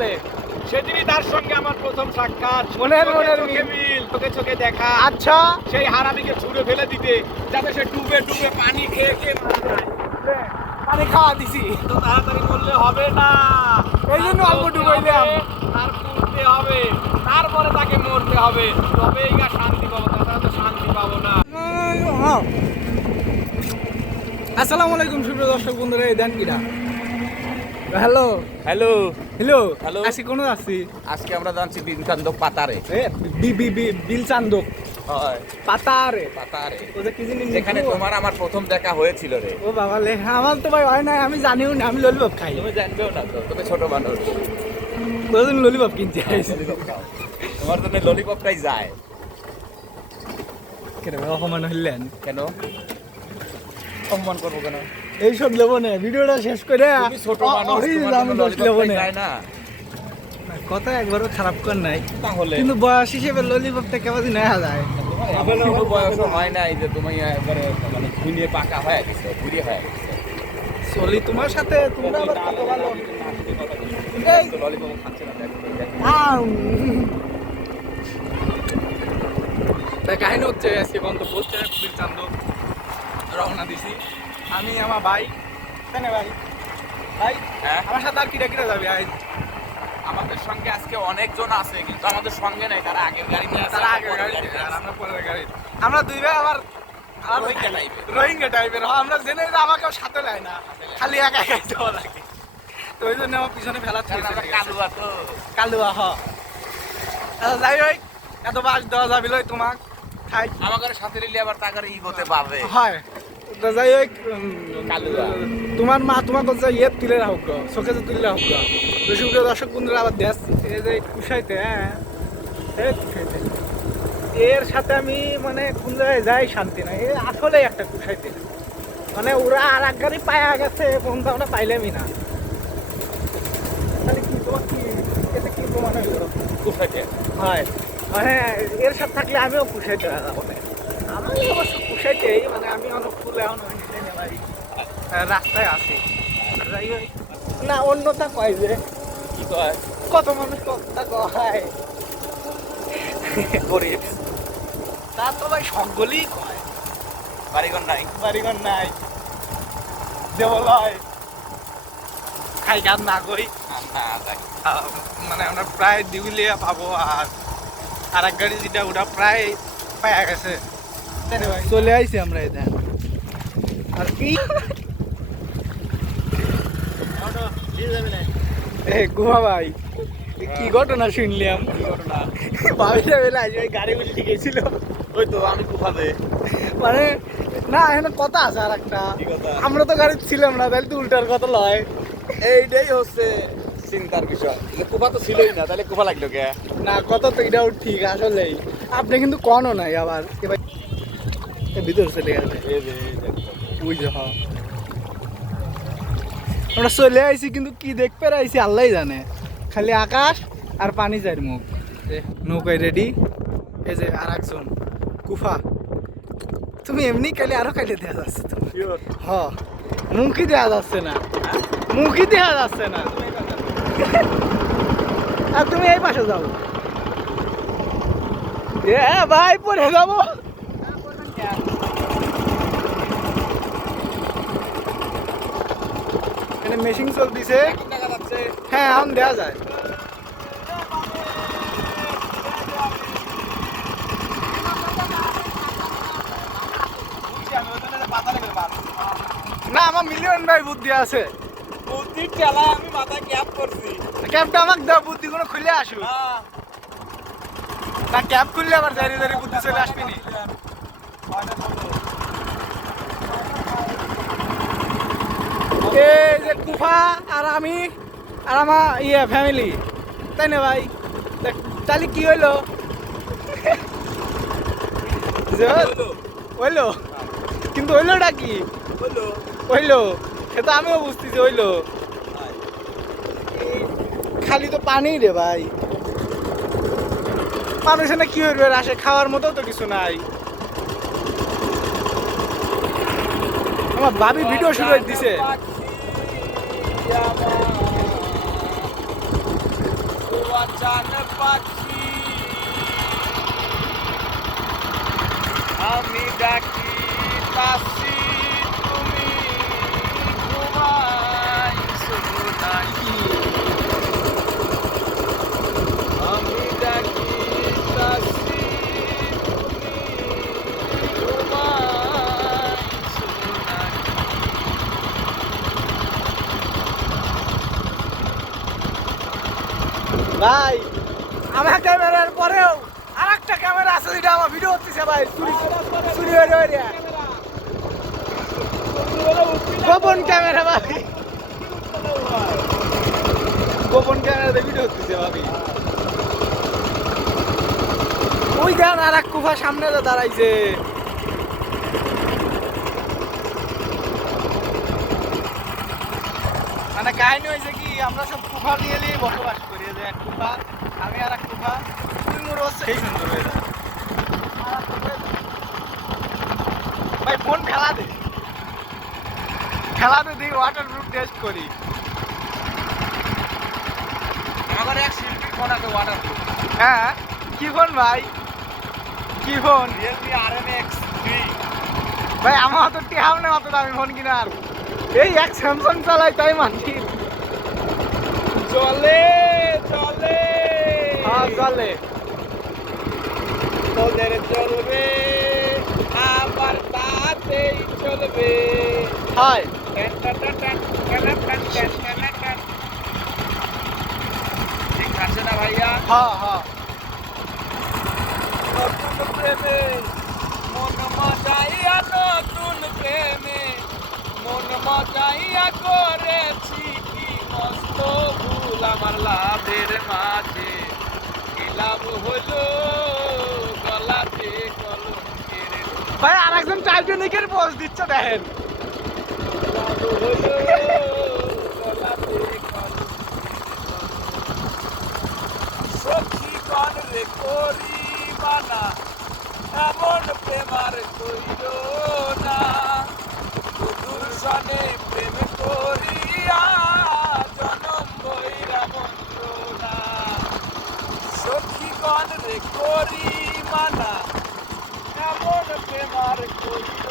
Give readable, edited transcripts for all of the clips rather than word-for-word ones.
বলে সেদিনই তার সঙ্গে আমার প্রথম সাক্ষাৎ। মনের মিল, চোখে চোখে দেখা। আচ্ছা সেই হারামিকে ছুঁড়ে ফেলে দিতে, যাতে সে ডুবে ডুবে পানি খেয়ে খেয়ে মারা যায়। পানি খাওয়া দিছি, তো তাড়াতাড়ি বললে হবে না, এই জন্য অল্প ডুবাইলাম। তার পুড়তে হবে, তারপরে তাকে মরতে হবে, তবেই গা শান্তি পাবো, তাছাড়া তো শান্তি পাবো না। আসসালামু আলাইকুম সুপ্রিয় দর্শক বন্ধুরা, এই দেন কিরা। Hello hello hello hello. আজকে কোনো আছি আজকে আমরা যাচ্ছি বিনকান্দক পাতারে। বিল চান্দক হয় পাতারে পাতারে, ওদের কি জিনিস যেখানে তোমার আমার প্রথম দেখা হয়েছিল রে। ও বাবা লে, আমার তো ভাই হয় না, আমি জানিও না, আমি ললিপপ খাই। তুমি জানবেও না তো, তুমি ছোট মানুষ। প্রতিদিন ললিপপ কিনতে আইছি। ললিপপ খাও, তোমার জন্য ললিপপটাই যায়। কেন অপমান হইলেন? কেন অপমান করবো কেন? এইসব লেবো না, ভিডিওটা শেষ করে তুমি ছোট মানুষ, তোমার জন্য ললিপপটাই যায় না। কথা একবারও খারাপ কর নাই, তাহলে কিন্তু বয়স হিসেবে ললিপপটা কেমন নেওয়া যায়। এমন কোনো বয়সও হয় নাই যে তুমি একবারে মানে ঘুরিয়ে পাকা হয়ে গেছো, ঘুরিয়ে হয়ে গেছো। চলি তোমার সাথে, তোমরা আবার কত ভালো। এই ললিপপ খাচ্ছে না, দেখো। তাই কাহিনী হচ্ছে, আজকে গন্তব্য হচ্ছে বীরচান্দক, রওনা দিছি আমি আমার ভাই। তাই না ভাই? ভাই হ্যাঁ, আমার সাথে আর কিরা কিরা যাবে আজ? আমাদের সঙ্গে আজকে অনেকজন আছে, কিন্তু আমাদের সঙ্গে নাই, তারা আগের গাড়ি নিয়ে আছে, তারা আগের গাড়িতে আর আমরা পরের গাড়ি। আমরা দুই ভাই আবার রোহিঙ্গা টাইপের। রোহিঙ্গা টাইপের। আমরা জেনে যে আমাকেও সাথে নেয় না, খালি একা একাই যাওয়া লাগে। তো ওই জন্য আমার পিছনে ফেলা কারণ আমরা কালুয়া তো। কালুয়া হ। আচ্ছা যাই হোক, এত বাস দেওয়া যাবি লই তোমাক খাই। আমাদের সাথে নিলে আবার তাকারে ইগোতে পাবে। হয় তো যাই হোক, কালুয়া। তোমার মা তোমাকে হচ্ছে ইয়ে তুলে রাখুক, চোখে যে তুলে রাখুক। তো সুপ্রিয় দর্শক বন্ধুরা আবার দেশ এই যে কুশাইতে, হ্যাঁ এই কুশাইতে এর সাথে আমি মানে কোন জায়গায় যাই শান্তি নাই। আসলে একটা কুশাইতে মানে ওরা আর এক গাড়ি পায়া গেছে, বন্ধু আমরা পাইলামই না। তাহলে কি তোমার কি এতে কি প্রমাণ হইল? কুফাইতে হয় হ্যাঁ, এর সাথে থাকলে আমিও কুশাইতে যাবো না। আমি অবশ্য কুশাইতেই, মানে আমি অনেক ফুলে ভাই রাস্তায় আছি। যাই হোক, না অন্যটা কয় যে কি কয়? কত মানুষ কথা কয় গরিব, তা তো ভাই সকলেই কয়। বাড়িঘর নাই, বাড়িঘর নাই, দেবলয় খাই গান না করি। না যাই। মানে আমরা প্রায় দিগুলিয়া পাবো, আর এক গাড়ি যেটা ওটা প্রায় পায়া গেছে। চলে আইছি আমরা এটা। আর কি গুহা ভাই, কি ঘটনা শুনলাম? ভাবিটা বেলা আজ ওই গাড়ি উল্টে গেছিল। ওই তো আমি কুফাতে। মানে না, এখানে কথা আছে আর একটা। কি কথা? আমরা তো গাড়ি ছিলাম না, তাহলে তো উল্টার কথা লয়। এইটাই হচ্ছে চিন্তার বিষয়। কুফা তো ছিলই না, তাহলে কুফা লাগলো কে? না কথা তো এটাও ঠিক আসলেই। আপনি কিন্তু কনও নাই আবার এবার ভিতর চলে গেছে। ওই যে হ্যাঁ, আমরা চলে আইছি, কিন্তু কি দেখতে আইছি আল্লাহ জানে। খালি আকাশ আর পানি যার মুখ। নৌকায় রেডি। এই যে আর একজন কুফা, তুমি এমনি খালি আরো খাইলে দেওয়া যাচ্ছে তো। হ, মুখই দেওয়া যাচ্ছে না, মুখই দেওয়া যাচ্ছে না। আর তুমি এই পাশে যাও। এ ভাই পড়ে যাবো। এখানে মেশিন চলতেছে। হ্যাঁ এখন দেওয়া যায়। না আমার মিলিয়ন ভাই বুদ্ধি আছে। বুদ্ধির ঠেলা আমি মাথায় ক্যাপ করছি। ক্যাবটা আমাকে দাও, বুদ্ধি কোনো খুলে আসুক না। ক্যাব খুললে আবার দাঁড়িয়ে দাঁড়িয়ে বুদ্ধি চলে আসবি নি। এই যে কুফা আর আমি আর আমার ফ্যামিলি, তাই না ভাই? তাহলে কি হইলো? হইলো, কিন্তু হইলোটা কি হইলো সেটা আমিও বুঝতেছি। হইলো খালি তো পানি রে ভাই, মানুষ না কি হইবে, আসে খাওয়ার মতো তো কিছু নাই। আমার ভাবি ভিডিও শুরু করে দিছে। চান পাখি আমি ডাকি তাসি তুমি ঘুমাইছো নাকি আমি ডাকি তাসি তুমি ঘুমাইছো নাকি ভাই আমার ক্যামেরার পরেও আরেকটা ক্যামেরা আছে যেটা আমার ভিডিও হচ্ছে ভাই চুরি চুরি হয়ে হয়ে গোপন ক্যামেরা ভাই গোপন ক্যামেরাতে ভিডিও হচ্ছে ভাবি ওই দেন আর এক কুফা সামনে দাঁড়াইছে মানে কাহিনী হয়েছে কি আমরা সব কুফা নিয়ে নিয়ে বসবাস করি যে এক কুফা আমি আর এক কুফা তুই মোর হচ্ছে সেই সুন্দর হয়ে যায় ভাই ফোন খেলা দে দিই ওয়াটার প্রুফ টেস্ট করি আমার এক শিল্পী ফোন আছে ওয়াটার প্রুফ হ্যাঁ কি ফোন ভাই কি ফোন রিয়েলমি RMX 3 ভাই আমার অত টেহাও না অত দামি ফোন কিনার এই এক স্যামসাং চালাই তাই মানছি চলে চলে হ্যাঁ চলে তোদের চলবে আবার তাতেই চলবে হয় ঠিক আছে না ভাইয়া হ্যাঁ হ্যাঁ নতুন প্রেমে মন মজাইয়া নতুন প্রেমে মন মজাইয়া করেছি কি মস্ত ভুল আমার লাভের মাঝে কি লাভ হলো গলাতে কলঙ্কের ভাই আর একজন টাইটানিকের পোজ দিচ্ছে দেখেন লাভ হলো গলাতে সখী কন রে করি বানা এমন প্রেমার কইল না সুদূর সনে প্রেম করিয়া জনম বৈরা বন্দনা সখী কন রে করি বানা এমন প্রেমার কইল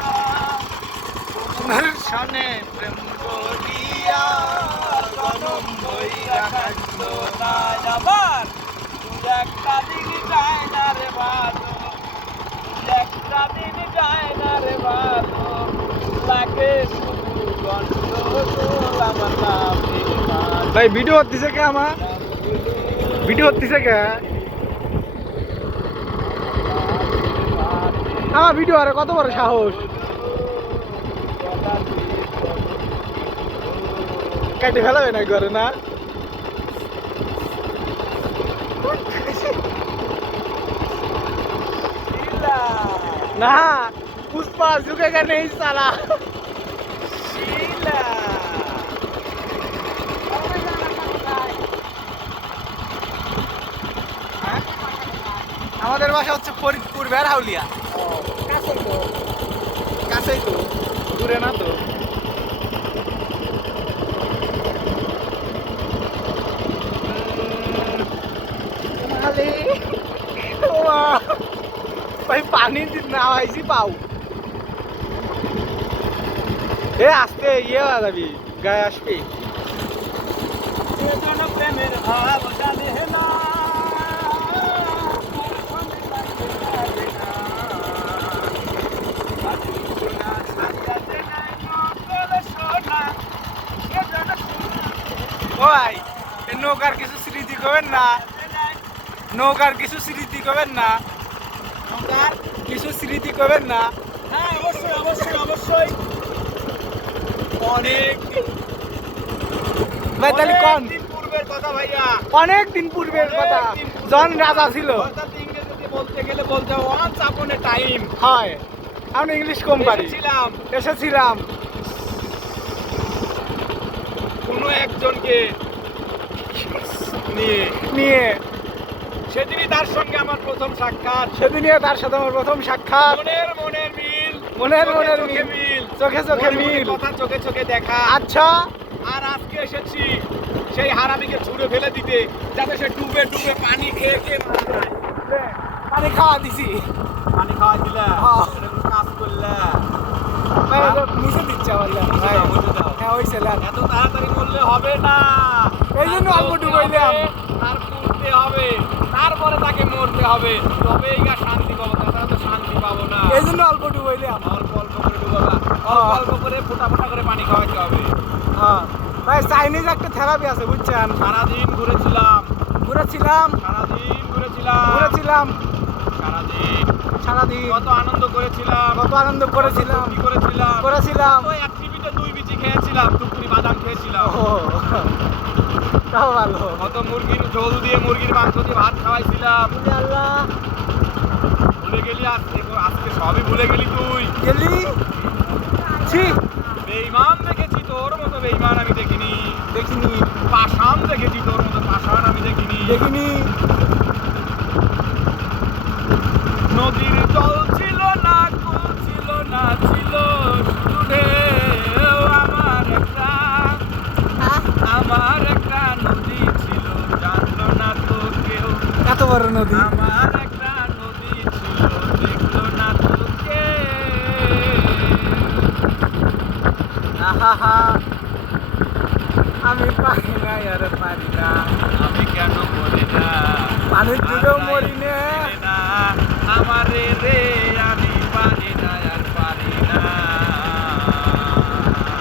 না সনে প্রেম করিয়া জনম বৈরা কাটলো না আমার তুই একটা দিন যায় না রে ভালো তুই একটা দিন যায় না রে ভালো লাগে শুধু গন্ডগোল আমার নামের মাঝে। ভাই ভিডিও হচ্ছে কে আমার ভিডিও হচ্ছে কে আমার ভিডিও আরে কত বড় সাহস কেটে ফেলাবে না ঘরে না শিলা, না পুষ্পা झुकेगा नहीं साला শিলা। আমাদের বাসা হচ্ছে ফরিদপুর বেড়াউলিয়া কাছেই তো দূরে না তো ভাই পানি না হয়েছি পাও এ আজকে ইয়ে হয়ে যাবি গায়ে আসবি সেজন প্রেমের ভাব জানে না ওই এই নৌকার কিছু স্মৃতি করবেন না নৌকার কিছু স্মৃতি করবেন না কিছু স্মৃতি করবেন না হ্যাঁ অবশ্যই অবশ্যই অবশ্যই অনেক ভাই তাহলে কম দিন পূর্বের কথা ভাইয়া অনেক দিন পূর্বের কথা জন রাজা ছিল অর্থাৎ ইংরেজিতে বলতে গেলে বলতে ওয়ান্স আপন এ টাইম হয় আমি ইংলিশ কম পারি ছিলাম এসেছিলাম কোনো একজনকে নিয়ে নিয়ে সেদিনই তার সঙ্গে আমার প্রথম সাক্ষাৎ সেদিনই তার সাথে আমার প্রথম সাক্ষাৎ মনের মিল মনের চোখে মনের চোখে মিল মিল চোখে চোখে মনে মনে মিল কথা চোখে চোখে দেখা আচ্ছা আর আজকে এসেছি সেই হারামিকে ছুঁড়ে ফেলে দিতে, যাতে সে ডুবে ডুবে পানি খেয়ে খেয়ে মারা যায়। পানি খাওয়া দিছি। পানি খাওয়া দিলা, হ্যাঁ। এটা কোনো কাজ করলা? ভাই এটা মুছে দিচ্ছে বললাম ভাই। মুছে দাও। হ্যাঁ ওই ছেলের এত তাড়াতাড়ি মরলে হবে না, এই জন্য অল্প ডুবাইলাম। তার পুড়তে হবে, তারপরে তাকে মরতে হবে, তবেই গা শান্তি পাবো, তাছাড়া তো শান্তি পাবো না। এই জন্য অল্প ডুবাইলাম। অল্প অল্প করে ডুবাবা, অল্প অল্প করে ফোঁটা ফোঁটা করে পানি খাওয়াতে হবে। হ্যাঁ ভাই চাইনিজ একটা থেরাপি আছে বুঝছেন। সারাদিন ঘুরেছিলাম, ঘুরেছিলাম সারাদিন ঘুরেছিলাম, ঘুরেছিলাম সারাদিন সারাদিন কত আনন্দ করেছিলাম, কত আনন্দ করেছিলাম কি করেছিলাম, করেছিলাম। তো এক টিভিতে 2 বিচি খেয়েছিলাম, টুকরি বাদাম খেয়েছিলাম, ও তাও ভালো। কত মুরগির ঝোল দিয়ে মুরগির মাংস দিয়ে ভাত খাওয়াইছিলাম। আল্লাহ ভুলে গেলি আজকে, আজকে সবই ভুলে গেলি তুই। গেলি ছি বেঈমান দেখেছি, তোর মতো বেঈমান আমি দেখিনি। দেখিনি পাষাণ দেখেছি, তোর মতো পাষাণ আমি দেখিনি। দেখিনি নদীর জল ছিল না, কুল ছিল না, ছিল শুধু ঢেউ। আমার একটা নদী ছিল, জানলো না তো কেউ। এত বড় নদী। আমার একটা নদী ছিল, দেখলো না তো কেউ। আহা আমি পারি না আর পারি না, আমি কেন মরি না, পানির যুগেও মরি না। না আমার রে, আমি পারি না আর পারি না।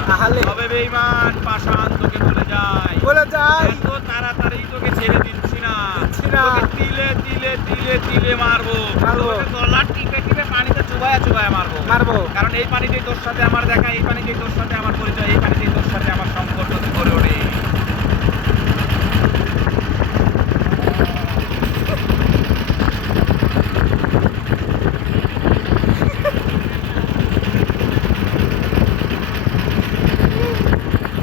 তাহলে তবে বেঈমান পাষাণ তোকে বলে যায়, বলে যাই এত তাড়াতাড়ি তোকে ছেড়ে দিচ্ছি না, দিচ্ছি না। তোকে তিলে তিলে তিলে তিলে মারবো, মারবো। তোকে গলা টিপে টিপে পানিতে চুবায়া চুবায়া মারবো। মারবো। কারণ এই পানিতেই তোর সাথে আমার দেখা, এই পানিতেই তোর সাথে আমার পরিচয়, এই পানিতেই তোর সাথে আমার সম্পর্ক গড়ে ওঠে।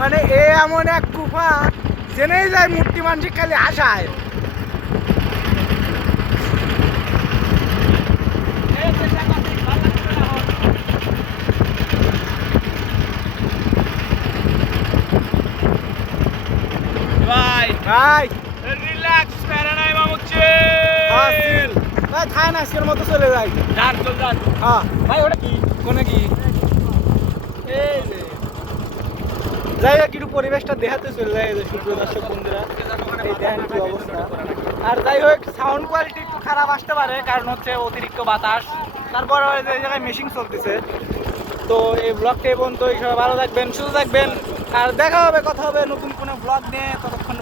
মানে এ এমন এক গুফা জেনেই যায় মূর্তি মানসিক খালি আশায়। ভাই ভাই রিল্যাক্স, প্যারা নাই মামুচ্ছে। হাসিল ভাই খায় না আজকের মতো চলে যাই। যান চল যান। হ্যাঁ ভাই ওটা কি? কোনে কি এই যে যাই হোক একটু পরিবেশটা দেখাতে চলে যায়। এই যে সুপ্রিয় দর্শক বন্ধুরা এই দেখেন কি অবস্থা। আর যাই হোক সাউন্ড কোয়ালিটি একটু খারাপ আসতে পারে, কারণ হচ্ছে অতিরিক্ত বাতাস। তারপর এই জায়গায় মেশিন চলতেছে। তো এই ব্লগটা এই পর্যন্ত, সবাই ভালো থাকবেন, সুস্থ থাকবেন, আর দেখা হবে, কথা হবে নতুন কোনো ব্লগ নিয়ে। ততক্ষণ